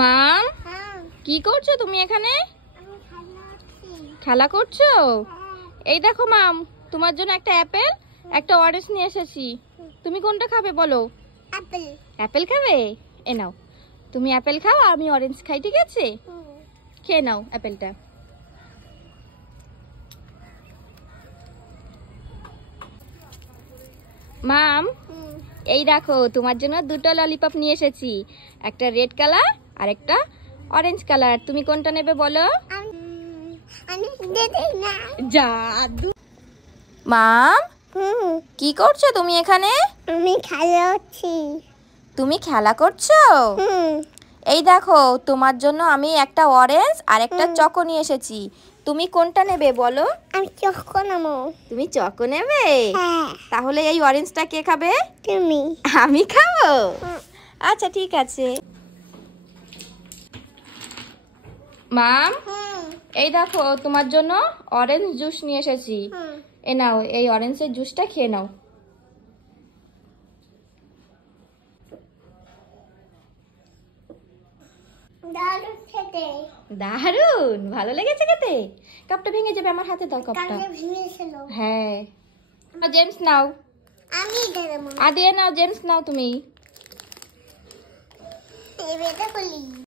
মাম, কি করছো তুমি এখানে? খেলা করছো? এই দেখো মাম, তোমার জন্য একটা অ্যাপেল, একটা অরেঞ্জ নিয়ে এসেছি। তুমি কোনটা খাবে বলো? অ্যাপেল। অ্যাপেল খাবে? এ নাও, তুমি অ্যাপেল খাও, আমি অরেঞ্জ খাই, ঠিক আছে? খেয়ে নাও অ্যাপেলটা। মাম, এই দেখো তোমার জন্য দুটো ললিপপ নিয়ে এসেছি, একটা রেড কালার আর একটা অরেঞ্জ কালার। তুমি কোনটা নেবে বলো? জাদু। মাম, কি করছো তুমি এখানে? আমি খেলা করছি। তুমি খেলা করছো? এই দেখো তোমার জন্য আমি একটা অরেঞ্জ আর একটা চকো নিয়ে এসেছি। তুমি কোনটা নেবে বলো? আমি চকো নেবো। তুমি চকো নেবে? হ্যাঁ। তাহলে এই অরেঞ্জটা কে খাবে? তুমি। আমি খাবো? আচ্ছা ঠিক আছে। মাম, এই দেখো তোমার জন্য অরেঞ্জ জুস নিয়ে এসেছি। এ নাও, এই অরেঞ্জের জুসটা খেয়ে নাও। দারুণ খেতে। দারুন, ভালো লেগেছে খেতে? কাপটা ভেঙে যাবে, আমার হাতে দাও কাপটা। কাকে ভেঙেছিল? হ্যাঁ, জেমস নাও। আমি দেবো। দিয়ে নাও জেমস, নাও তুমি। এবারে খুলি।